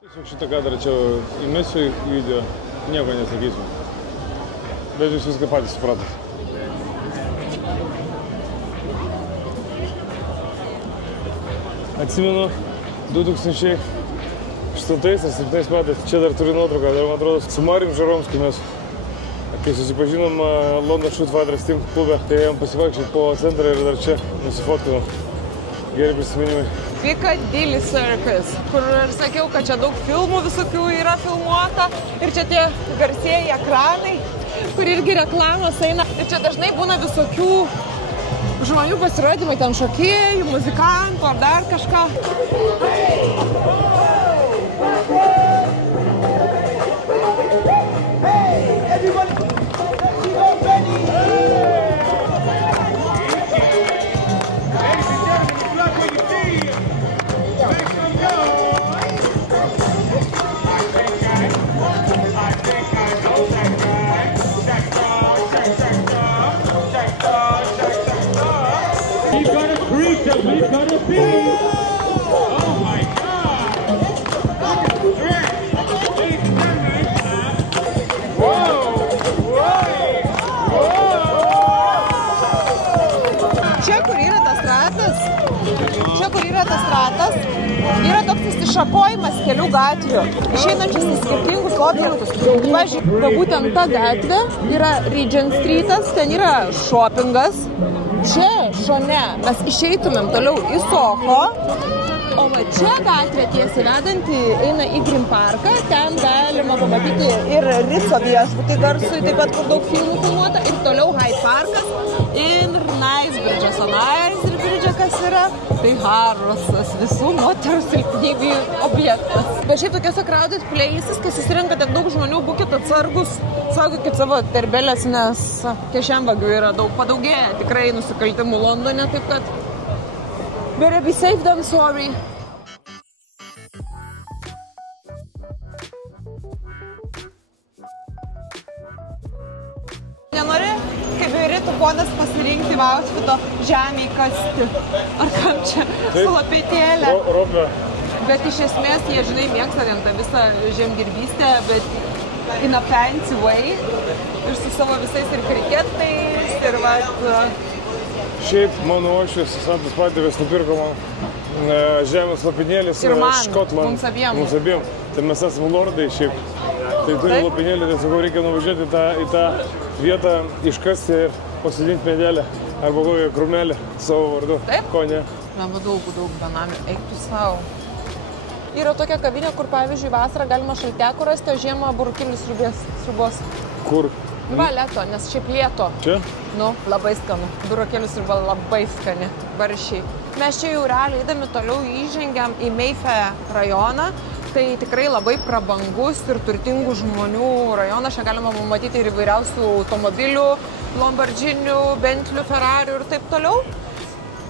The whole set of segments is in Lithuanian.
Tiesiog šitą kadrą čia įmesiu į video, nieko nesakysiu. Bet jūs viską patys supratot. Atsimenu 2008 ar 2007 metais, čia dar turiu nuotrauką, dar man atrodo, su Marijum Žaromskiu mes, kai susipažinom London Shoot Fighters Team klube, tai jam pasivaikščiai po centrą ir dar čia nusifotkinom. Geri prisiminimai. Piccadilly Circus, kur ir sakiau, kad čia daug filmų visokių yra filmuota ir čia tie garsieji ekranai, kur irgi reklamos eina. Ir čia dažnai būna visokių žmonių pasirodymai, ten šokėjų, muzikantų ar dar kažką. Yra toks išsišakojimas kelių gatvių, išeinančius į skirtingus objektus. Pavyzdžiui, būtent ta gatvė yra Regent Streetas, ten yra šopingas. Čia šone mes išeitumėm toliau į Soho, o va čia gatvė tiesiai vedanti eina į Green Parką, ten galima pamatyti ir Ritzo viešbutį garsui, taip pat kur daug filmų filmuota, ir toliau Hyde Parkas ir Knightsbridge'as. O Knightsbridge'as kas yra? Tai Harrosas, visų moterų silpnybių objektas. Bet šiaip tokiuose crowded places, kai susirenka tiek daug žmonių, būkit atsargus, saugokit savo terbelės, nes kišenvagių yra daug, padaugėja tikrai nusikaltimų Londone, taip kad better be safe than sorry. Nenori, kaip vyritų ponas, pasirinkti outfito žemėj kasti. Ar kam čia su lopetėlė? Robė. Bet iš esmės, jie, žinai, mėgsta ten tą visą žemdirbystę, bet in a fancy way. Ir su savo visais ir kriketais, ir vat... Šiaip mano ošius Santas Patėvis nupirko man žemės lopinėlis Škotland. Mums abiem. Tai mes esame lordai šiaip. Tai turi lopinėlį, tai sakau, reikia nuvažiuoti į tą vietą, iškasti ir pasidinti medelę arba kokią krūmelę savo vardu. Taip? Ko ne? Man daug benamių. Eik tu savo. Yra tokia kavinė, kur pavyzdžiui vasarą galima šaltekų rasti, o žiemą burokėlių sriubos. Kur? Va, lieto, nes šiaip lieto. Čia? Nu, labai skanu. Burokėlių sriuba labai skani. Baršiai. Mes čia jau realiai eidami toliau įžengiam į Mayfair rajoną. Tai tikrai labai prabangus ir turtingų žmonių rajonas. Čia galima pamatyti ir įvairiausių automobilių, Lamborghinių, Bentley'ų, Ferrari'ų ir taip toliau.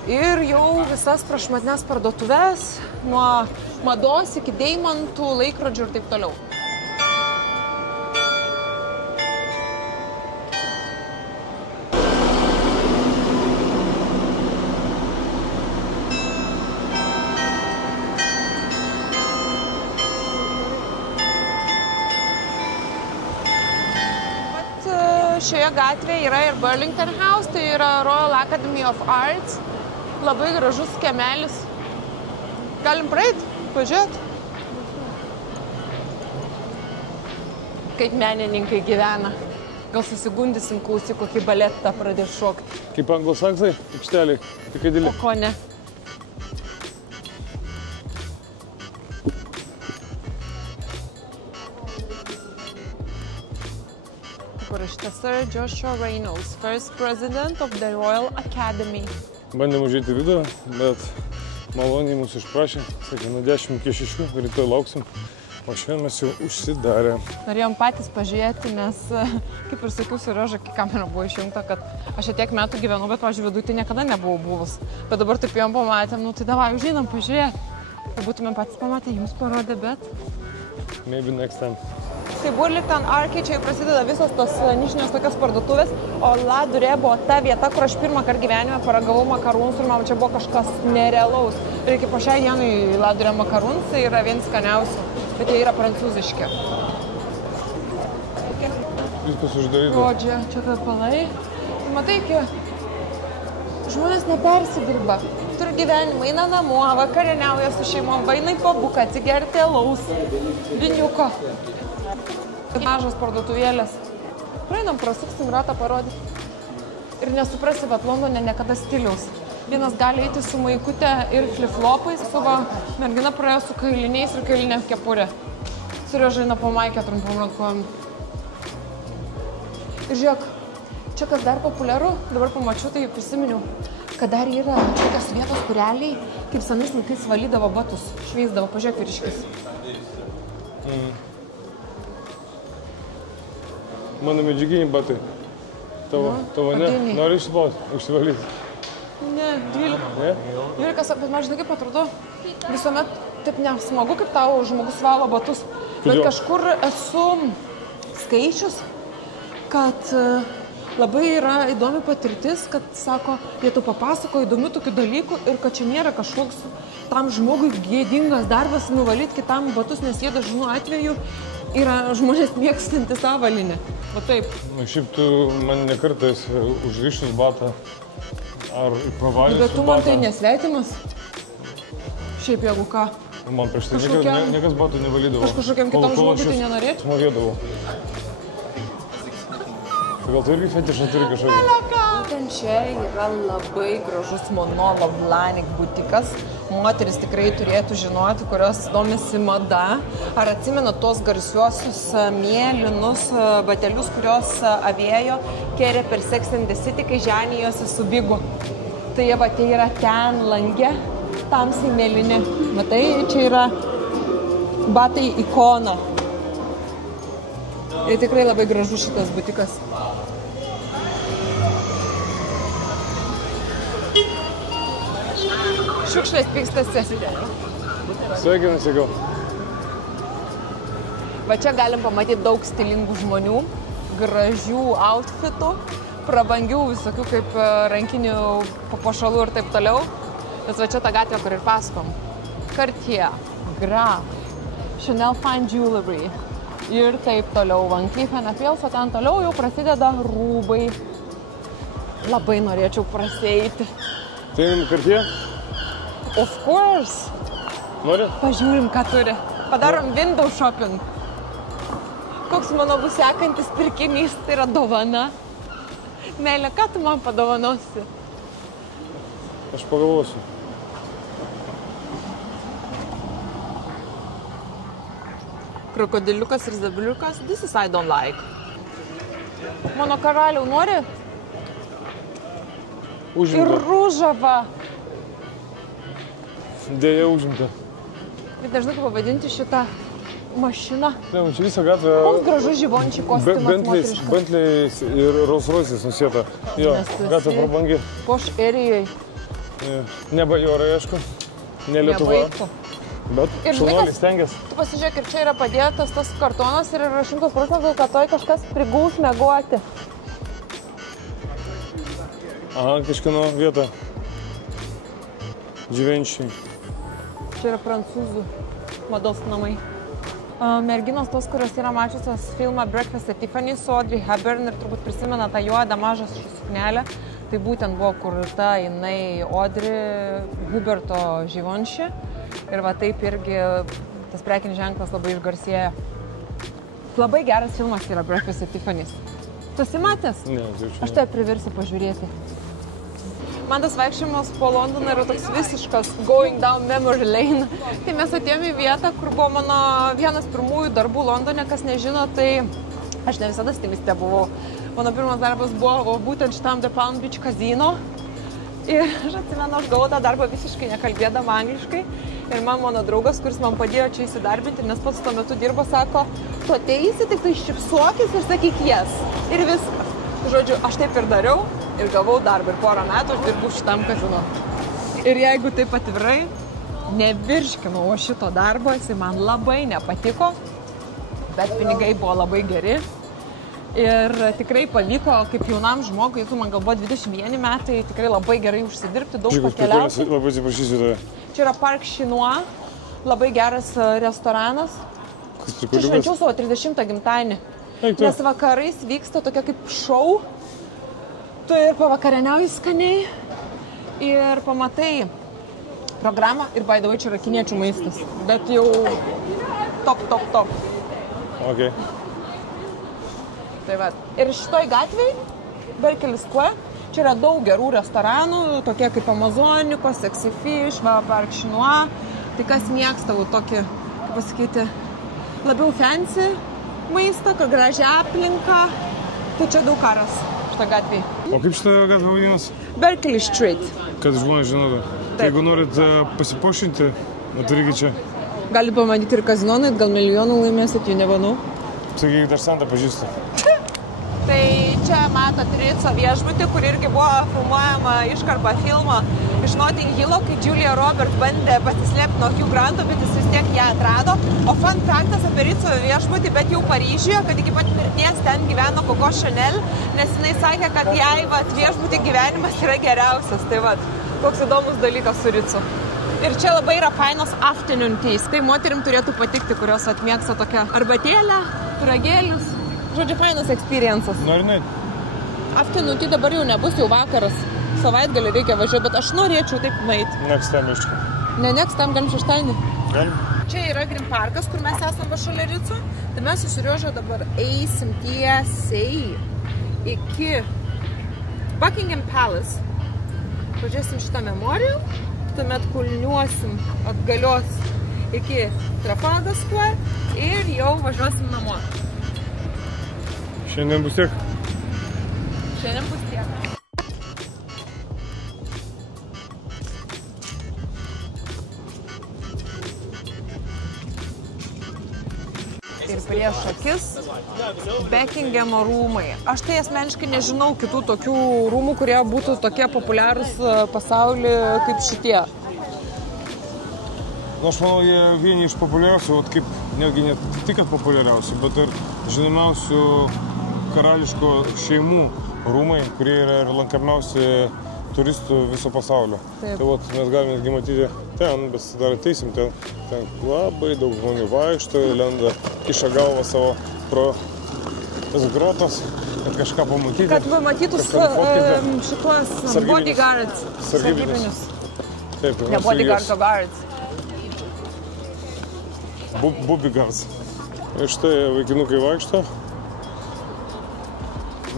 Ir jau visas prašmatnes parduotuves, nuo mados iki deimantų, laikrodžių ir taip toliau. Šioje gatvėje yra ir Burlington House, tai yra Royal Academy of Arts. Labai gražus kiemelis. Galim praeit, pažiūrėt. Kaip menininkai gyvena. Gal susigundysim, klausyk, kokį baletą pradės šokti. Kaip anglosaksai, aikšteliai, Piccadilly. O ko ne? Parašyta Sir Joshua Reynolds, first president of the Royal Academy. Bandėm užeiti vidų, bet maloniai mūsų išprašė. Sakė, nuo 10 iki 6, rytoj lauksim. O šiandien mes jau užsidarę. Norėjom patys pažiūrėti, nes, kaip ir sakiau, su Roža, kai kamera buvo išjungta, kad aš tiek metų gyvenu, bet, pavyzdžiui, viduje tai niekada nebuvau buvus. Bet dabar taip jom pamatėm, nu tai davai, užeinam pažiūrėti. Tai būtumėm patys pamatę, jums parodė, bet... Maybe next time. Tai Burlington Arcade čia jau prasideda visos tos nišinės tokios parduotuvės, o La Durée buvo ta vieta, kur aš pirmą kartą gyvenime paragavau makarūnus ir man čia buvo kažkas nerealaus. Ir iki po šiai dienai La Durée makarūnus tai yra vienas skaniausių. Bet jie yra prancūziški. Viskas uždaryta. Rodžia, čia kvepalai. Matai, žmonės nepersidirba. Turi gyvenimą, eina namo, vakarieniauja su šeimom, eina į pabuką, atsigerti alaus, viniuko. Mažas parduotuvėlės. Praeinam, prasuksim ratą parodyti. Ir nesuprasi, bet Londone niekada stiliaus. Vienas gali eiti su maikute ir flip-flopais, savo mergina praėjo su kailiniais ir kailinė kepurė. Surėžaina po maikę trumpom rankom. Ir žiūrėk, čia kas dar populiaru, dabar pamačiau, tai prisiminiau, kad dar yra tokios vietos, kur realiai, kaip senais laikais valydavo batus, šveisdavo, pažiūrėk, vyriškis. Mano medžiaginiai batai. Tavo ne? Nori užsivalyti? Ne, 12. Ne? 12, bet man žinai, kaip atrodo, visuomet taip nesmagu, kaip tau žmogus valo batus. Bet kažkur esu skaičius, kad labai yra įdomi patirtis, kad, sako, jie tu papasako įdomių tokių dalykų ir kad čia nėra kažkoks tam žmogui gėdingas darbas nuvalyti kitam batus, nes jie dažnu atveju yra žmonės mėgstantis avalinę. Va taip. Šiaip tu man nekartą esi užrišus batą ar pravalęs. Bet tu man tai nesveitimas? Šiaip jeigu ką? Man prieš tai niekas batų nevalydavo. Aš kažkokiam kitam žmogui tai nenorėčiau? Norėdavau. Gal tu irgi fetišą turi kažkokį? Ten čia yra labai gražus Monolo Blahnik butikas. Moteris tikrai turėtų žinoti, kurios domisi mada. Ar atsimena tos garsiuosius mėlynus batelius, kurios avėjo Kerė per Sex and the City, kai ženijosi su Bigu. Tai jie va, tai yra ten lange, tamsiai mėlyni. Matai, čia yra batai ikona. Ir tikrai labai gražus šitas butikas. Šiukšlės pykstasi. Sveikinasi gal. Va čia galim pamatyti daug stilingų žmonių, gražių outfitų, prabangių visokių kaip rankinių papuošalų ir taip toliau. Bet va čia ta gatvė, kur ir pasakom. Cartier, Graf, Chanel Fine Jewelry ir taip toliau. Van Cleef & Arpels, o ten toliau jau prasideda rūbai. Labai norėčiau prasieiti. Tai einam Cartier? Of course. Nori? Pažiūrim, ką turi. Padarom window shopping. Koks mano bus sekantis pirkinys, tai yra dovana. Meilė, ką tu man padovanosi? Aš pagalvosiu. Krokodiliukas ir zebriukas. This is I don't like. Mano karaliau, nori? Užimta. Ir rūžava. Dėja užimta. Bet nežinau, kaip pavadinti šitą mašiną. Ne, čia visą gatvę... Koks gražus Givenchy kostiumas moteriškas. Bentleys ir Rolls Royce'is nusėta. Jo, gatvė prabangi. Poš erijai. Ne bajorai, aišku. Ne Lietuva. Bet šaunuolis stengiasi. Tu pasižiūrėk, ir čia yra padėtas tas kartonas ir yra 100%, kad toj kažkas priguls miegoti. Aha, kažkieno vieta. Givenchy. Čia yra prancūzų mados namai. Merginos tos, kurios yra mačiusios filmą Breakfast at Tiffany's su Audrey Hepburn ir turbūt prisimena tą juodą mažą suknelę. Tai būtent buvo kurta jinai Audrey Huberto Givenchy. Ir va taip irgi tas prekinis ženklas labai išgarsėjo. Labai geras filmas yra Breakfast at Tiffany's. Tu esi matęs? Ne, tai čia. Aš tave priversiu pažiūrėti. Man tas vaikščiojimas po Londoną yra toks visiškas going down memory lane. Tai mes atėjome į vietą, kur buvo mano vienas pirmųjų darbų Londone, kas nežino, tai aš ne visada stilistė buvau. Mano pirmas darbas buvo būtent šitam The Palm Beach Casino. Ir aš atsimenu, aš gavau tą darbą visiškai nekalbėdama angliškai. Ir man mano draugas, kuris man padėjo čia įsidarbinti, nes pats tuo metu dirbo, sako, tu ateisi, tik tai šipsuokis ir sakyk yes. Ir viskas. Žodžiu, aš taip ir dariau ir gavau darbą. Ir porą metų aš dirbu šitam kazino. Ir jeigu taip atvirai, nevirškinau šito darbo, jisai man labai nepatiko, bet pinigai buvo labai geri. Ir tikrai pavyko, kaip jaunam žmogui, jeigu man gal buvo 21 metai, tikrai labai gerai užsidirbti, daug pakeliauti. Labai atsiprašysiu tave. Čia yra Park Chinois, labai geras restoranas. Lietuviškas prikuliukas. Čia švenčiau savo 30 gimtadienį. Nes vakarais vyksta tokia kaip šou. Tu ir pavakarieniauji skaniai. Ir pamatai programą. Ir by the way, čia yra kiniečių maistas. Bet jau top. Ok. Tai va. Ir šitoj gatvėj, Berkeley Square, čia yra daug gerų restoranų, tokie kaip Amazonikos, Sexy Fish, Park Chinois. Tai kas mėgsta tokį, kaip pasakyti, labiau fancy maistą, gražią aplinką, tai čia daug karas šitą gatvėj. O kaip šitą gatvę vadinasi? Berkeley Street. Kad žmonės žinotų. Jeigu norit pasipošinti, turėkit čia. Gali pamatyti ir kazinonai, gal milijonų laimėsit, jų nevanau. Sakyk, dar Santą pažįstu. Tai čia matot Ritzo viešbutį, kur irgi buvo filmuojama iškarpa filmo iš Notting Hillo, kai Julia Roberts bandė pasislėpti nuo Hugh Granto, bet jis vis tiek ją atrado. O fun faktas apie Ritzo viešbutį, bet jau Paryžiuje, kad iki pat mirties ten gyveno Coco Chanel, nes jinai sakė, kad jai viešbutį gyvenimas yra geriausias. Tai koks įdomus dalykas su Ritzo. Ir čia labai yra fainos afternoon teas. Tai moterim turėtų patikti, kurios mėgsta tokią arbatėlę, pyragėlius. Žodžiu, fainas experiences. Norinai? Afternoon tea dabar jau nebus, jau vakaras. Savaitgalį reikia važiuoti, bet aš norėčiau taip nueiti. Next time iš čia. Ne, next time, galim šeštadienį. Galim. Čia yra Green Parkas, kur mes esame šalia Ritzo. Tai mes susiriožę dabar eisim tiesiai iki Buckingham Palace. Pažiūrėsim šitą memorial, tuomet kulniuosim atgalios iki Trafalgar Square ir jau važiuosim namo. Šiandien bus tiek? Šiandien bus tiek. Ir prieš akis Buckinghamo rūmai. Aš tai asmeniškai nežinau kitų tokių rūmų, kurie būtų tokie populiarūs pasaulyje kaip šitie. Aš manau, jie vieni iš populiariausių, kaip netgi ne tik populiariausių, bet ir žinomiausių karališko šeimų rūmai, kurie yra ir lankomiausi turistų viso pasaulio. Taip. Tai mes galime netgi matyti ten, bet dar ateisim, ten labai daug žmonių vaikšto, lenda, kiša galvą savo pro tas grotas, kad kažką pamatyti. Kad pamatytų šituos bodyguards, sargybinius. Taip, ne bodyguards, o guards. Bodyguards. Ir štai vaikinukai vaikšto.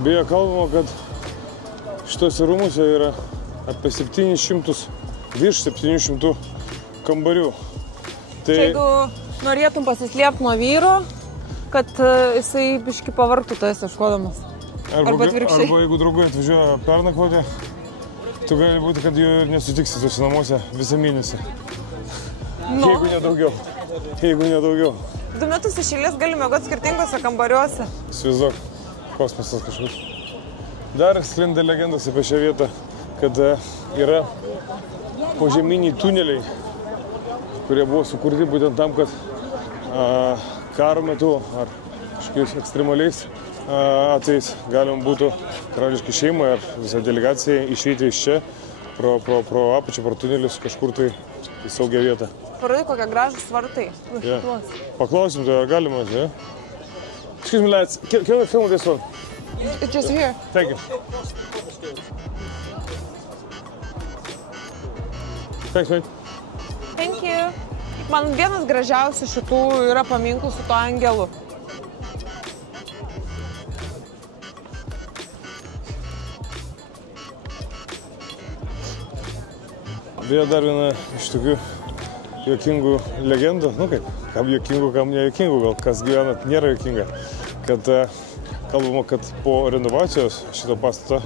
Beje, kalbama, kad šitose rūmuose yra apie 700, virš 700 kambarių. Tai jeigu norėtum pasislėpti nuo vyro, kad jisai biškį pavargtų tas ieškodamas. Arba atvirkščiai. Arba jeigu draugai atvažiuoja pernakvoti, tu gali būti, kad jų ir nesutiksi tuose namuose visą mėnesį. No. Jeigu ne daugiau. 2 metus iš eilės gali miegoti skirtingose kambariuose. Įsivaizduok, kosmosas kažkoks. Dar sklinda legendos apie šią vietą, kad yra požeminiai tuneliai, kurie buvo sukurti būtent tam, kad karo metu ar kažkokiais ekstremaliais atvejais galima būtų karališkai šeimai ar visą delegaciją išeiti iš čia pro apačią, pro tunelius kažkur tai į saugią vietą. Parodai, kokie gražūs vartai. Yeah. Paklausim, tai ar galima, yeah? Excuse me, lads, can we film this one? It's just here. Thank you. Thanks, mate. Thank you. Man vienas gražiausių šitų yra paminklų su to angelu. Beje, dar viena iš tokių juokingų legendų, kam juokingų, kam ne juokingų, gal kas gyvena, nėra juokinga, kad kalbama, kad po renovacijos šito pastato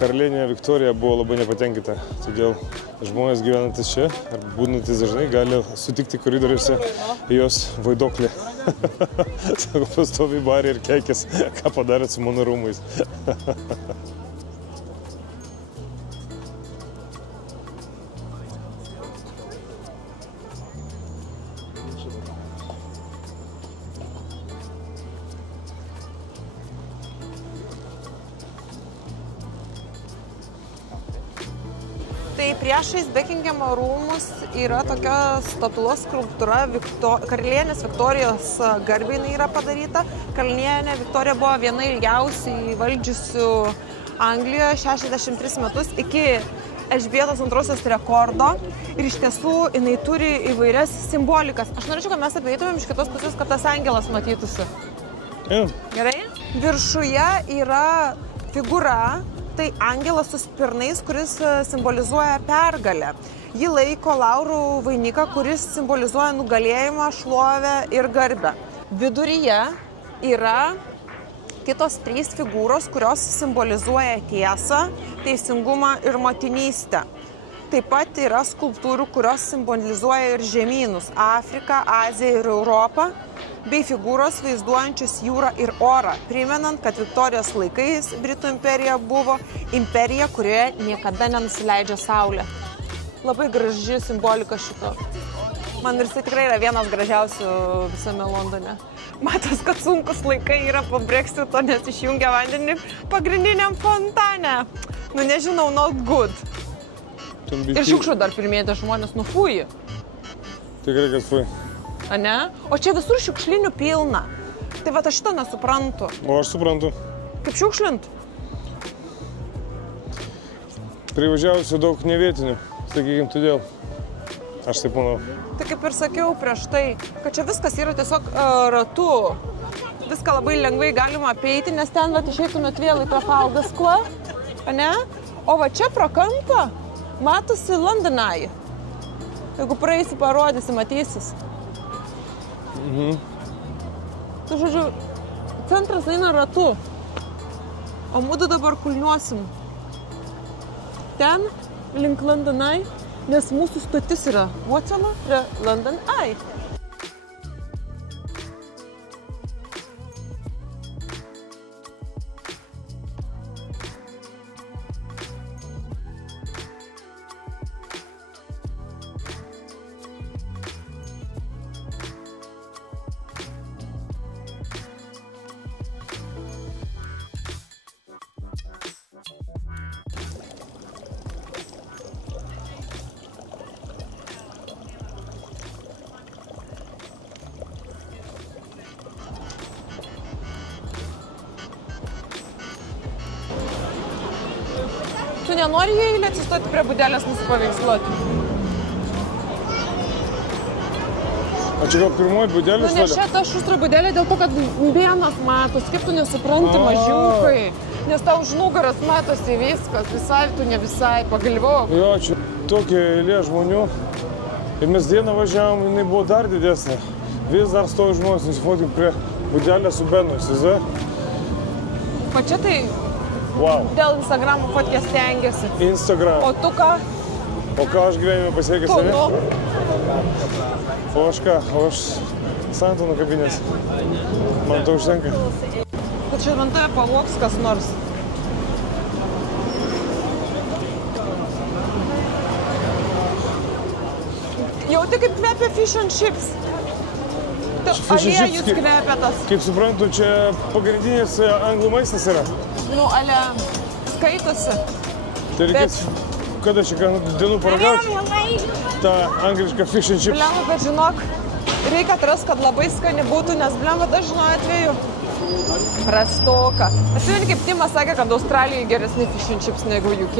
karalienė Viktorija buvo labai nepatenkinta, todėl žmonės gyvenantis čia, ar būdinantis dažnai, gali sutikti koridoriuose jos vaiduoklį. Sako, pastovi barį ir keikės, ką padarėt su mano rūmais. priešais Bekingemo rūmus yra tokia statulos skulptūra, karalienės Viktorijos garbei yra padaryta. Karalienė Viktorija buvo viena ilgiausiai valdžiusių Anglijoje 63 metus iki Elžbietos II rekordo ir iš tiesų jinai turi įvairias simbolikas. Aš norėčiau, kad mes apeitumėm iš kitos pusės, kad tas angelas matytųsi. Gerai? Viršuje yra figūra, tai angelas su spirnais, kuris simbolizuoja pergalę. Ji laiko laurų vainiką, kuris simbolizuoja nugalėjimą, šlovę ir garbę. Viduryje yra kitos 3 figūros, kurios simbolizuoja tiesą, teisingumą ir motinystę. Taip pat yra skulptūrų, kurios simbolizuoja ir žemynus – Afriką, Aziją ir Europą, bei figūros vaizduojančius jūrą ir orą, primenant, kad Viktorijos laikais Britų imperija buvo imperija, kurioje niekada nenusileidžia saulė. Labai graži simbolika šito. Man ir jisai tikrai yra vienas gražiausių visame Londone. Matos, kad sunkus laikai yra po Brexito, nes išjungia vandenį pagrindiniam fontane. Nu, nežinau, not good. Ir šiukšlių dar pirmėti žmonės, nu fuji. Tikrai, kad fuji. A ne? O čia visur šiukšlinių pilna. Tai va, aš šito nesuprantu. O aš suprantu. Kaip šiukšlint? Privažiavusiu daug nevietinių, sakykim, todėl. Aš taip manau. Tai kaip ir sakiau prieš tai, kad čia viskas yra tiesiog ratu. Viską labai lengvai galima apeiti, nes ten va išeitumėt vėl į Trafalgar Square, ne? O va čia pro kampą matosi London Eye. Jeigu praeisi, parodysi, matysis. Tai žodžiu, centras eina ratu, o mūdu dabar kulniuosim ten, link London Eye, nes mūsų stotis yra Waterloo ir London Eye. Tu nenori į eilę atsistoti prie būdelės mūsų paveiksluoti? O čia gal pirmoji būdelė? Nu, nes čia ta šustra būdelė dėl to, kad vienas matos, kaip tu nesupranti mažiukai. Nes tau už nugaras matosi viskas, visai tu ne visai, pagalvok. Jo, čia tokia eilė žmonių. Ir mes dieną važiavom, jinai buvo dar didesnė. Vis dar stovi žmonės, nusifotkim prie būdelės su Benu, įsivaizduoji? Pa čia tai... Wow. Dėl Instagramo fotkės stengiasi. Instagram. O tu ką? O ką aš gyvenime pasiekęs, ne? O aš ką? O aš Santą nukabinęs. Man to užtenka. Kad čia man tave pavoks kas nors. Jauti kaip kvepia fish and chips. Aliejus kvepia tas. Kaip suprantu, čia pagrindinis anglų maistas yra. Nu, ale skaitosi. Tai reikės, kada čia dienų paragauti tą anglišką fish and chips. Blemba, bet žinok, reikia atras, kad labai skani būtų, nes blemba dažnu atveju prastoka. Atsimeni, kaip Timas sakė, kad Australijai geresni fish and chips negu UK.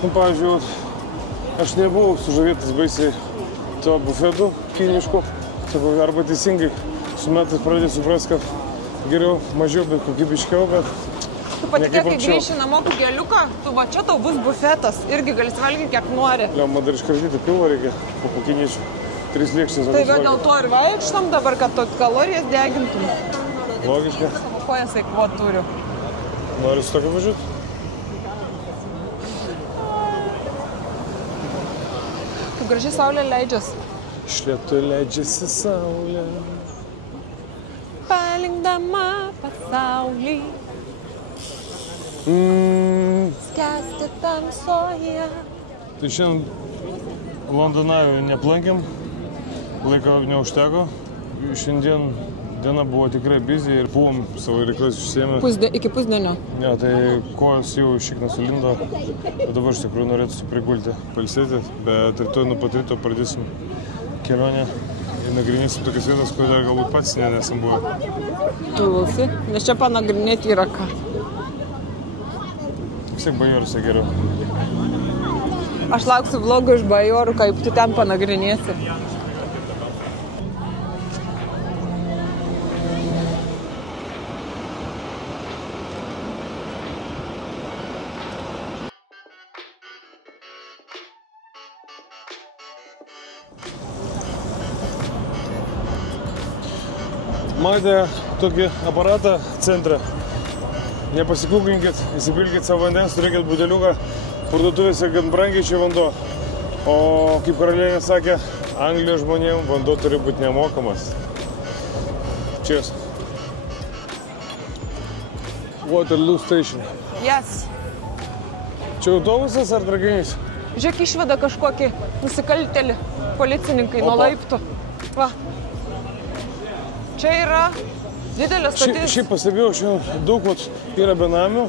Nu, pavyzdžiui, aš nebuvau sužavėtas baisiai to bufetu kinišku. Sakau, arba teisingai su metais pradėjau suprasti, kad geriau mažiau, bet kokybiškiau, bet tu patikėk, kai grįši namo kugeliuką, tu va čia tau bus bufetas, irgi gali svalgyti kiek nori. Man dar iškartyti pilvo reikia, po kiniečių 3 lėkštės. Tai dėl to ir vaikštam dabar, kad to kalorijas degintum. Logiška. Ko jas eikvot turiu? Noriu su tokiu važiuoti? Kaip gražiai saulė leidžiasi. Iš lėto leidžiasi saulė. Palinkdama pasaulį. Skęsti tamsoje. Tai šiandien Londoną neaplankėm, laiko neužteko. Šiandien Diena buvo tikrai busy ir buvom savo reikalais užsiėmę. Iki pusdienio? Ne, tai kojos jau šikna sulindo, bet dabar iš tikrųjų norėtųsi prigulti, pailsėti, bet rytoj nuo pat ryto pradėsim kelionę ir nagrinėsim tokias vietas, kur dar galbūt pats nesam buvę. Klausi, nes čia panagrinėti yra ką. Vis tiek Bajorose geriau. Aš lauksiu vlogų iš Bajorų, kaip tu ten panagrinėsi. Matėte tokį aparatą centre. Nepasikūkinkit, įsipilkit savo vandens, turėkit buteliuką. Parduotuvėse gan brangiai čia vanduo. O kaip karalienė sakė, Anglijos žmonėms vanduo turi būti nemokamas. Cheers. Waterloo Station. Yes. Čia autobusas ar traukinys? Žiūrėk, išveda kažkokį nusikaltėlį policininkai nuo laiptų. Va. Čia yra didelė stotis. Šiaip pastebėjau, šiandien daug yra benamių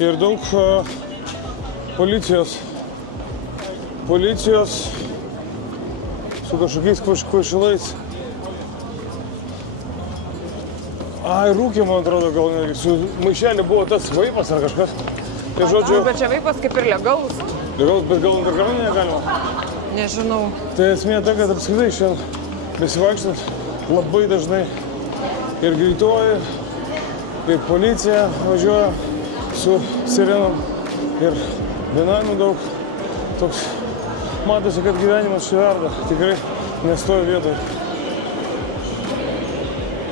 ir daug policijos su kažkokiais kvaišalais. Ai, rūkė, man atrodo, gal netgi su maišelė buvo tas vaipas ar kažkas. Tai žodžiu... Bet čia vaipas kaip ir legalus. Legalus, bet gal underground negalima? Nežinau. Tai esmė ta, kad apskritai šiandien besivaikštant labai dažnai ir greitoji, ir policija važiuoja su sirenom ir benamių daug. Toks matosi, kad gyvenimas čia verda, tikrai nestoja vietoje.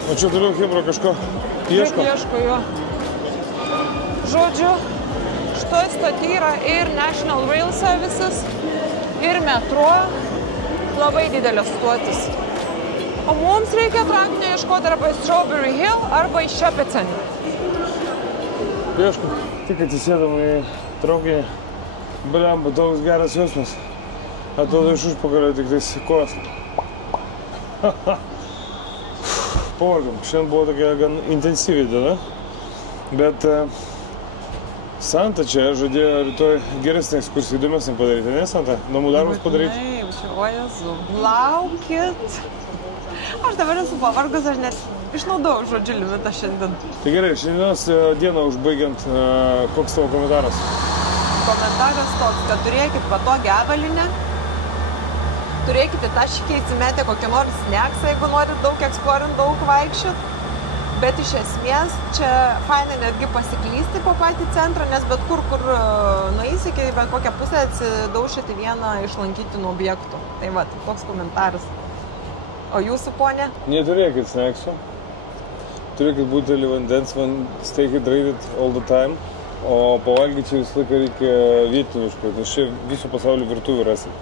O čia toliau Hebra kažko ieško. Ieško, jo. Žodžiu, šitoj stoty yra ir National Rail Services, ir metro, labai didelės stotis. O mums reikia traukinio ieškoti arba į Strawberry Hill, arba į Šepecenį. Ieško, tik atsisėdam į traukinį. Blemba, toks geras jausmas. Atrodo iš užpakalio tik tais kojas. Pavargom, šiandien buvo tokia gan intensyvi diena. Bet Santa čia žadėjo rytoj geresnį ekskursiją, įdomesnį padaryti, ne Santa? Namų darbus padaryti? Taip, o Jezu, laukit. Aš dabar esu pavargus, aš net išnaudojau žodžių limitą šiandien. Tai gerai, šiandienos dieną užbaigiant, koks tavo komentaras? Komentaras toks, kad turėkit patogią avalynę, turėkite taškiai įsimetę kokį nors sneksą, jeigu norit daug eksplorint, daug vaikščiot. Bet iš esmės čia fainai netgi pasiklysti po patį centrą, nes bet kur nueisi, iki bet kokią pusę atsidaušyti vieną iš lankytinų objektų. Tai va, toks komentaras. O jūsų, ponė? Neturėkit sneksų. Turėkit butelį vandens, stay hydrated all the time. O pavalgyti čia visą laiką reikia vietiniškai, nes čia visų pasaulio virtuvių rasit.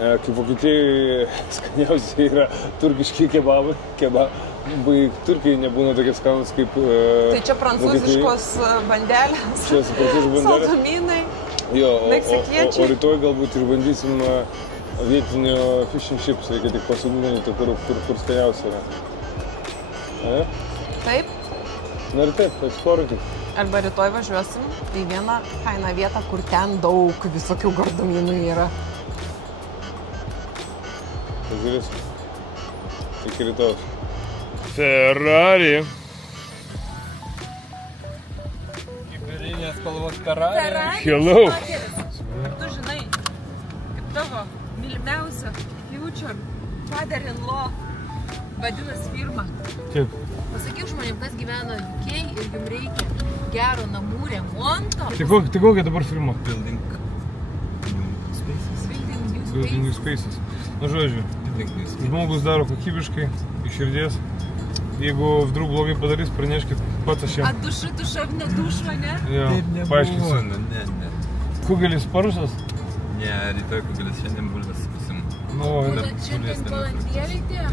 Kaip Vokietijoje skaniausiai yra turkiški kebabai. Turkijoje nebūna tokie skanus kaip Tai čia prancūziškos bandelės, saldumynai, meksikiečiai. O rytoj galbūt išbandysim vietinio fish and chips, reikia tik pasodinti, kur skaniausia yra. Taip? Na ir taip, eksploruokit. Arba rytoj važiuosim į vieną fainą vietą, kur ten daug visokių gardumynų yra. Pažiūrėsim. Iki rytojus. Ferrari. Kiberinės spalvos Ferrari. Hello. Ar tu žinai, kaip tavo mylimiausia future father-in-law vadinasi firma? Taip. Pasakyk žmonėm, kas gyvena UK ir jums reikia gero namų remonto. Tai kokia dabar firma? Building Spaces. Building New Spaces. Nu žodžiu, žmogus daro kokybiškai, iš širdies. Jeigu vdrug blogai padarys, praneškit pats aš jam. A tu šavne dušva, ne? Jo, paaiškinsiu. Ne. Kugelis paruoštas? Ne, rytoj kugelis, šiandien bulves pasim. Nu, šiandien balandėliai tie?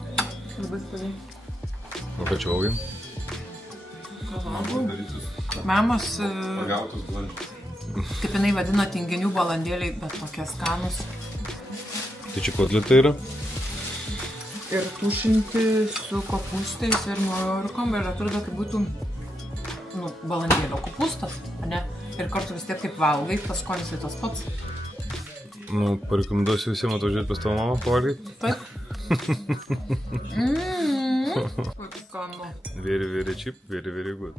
Labai spalviai. O pačiaugai? Mamos, Pagautus balandžius. kaip jinai vadina, tinginių balandėliai, bet tokie skanus. Tai čia kotletai yra? ir tušinti su kopūstais ir morkom, ir atrodo, kaip būtų balandėlio kopūstas, ne? Ir kartu vis tiek kaip valgai, tas skonis tai tas pats. Parekomenduosiu visiems atvažiuoti pas tavo mamą pavalgyti. Taip. Kaip skanu. Very cheap, very good.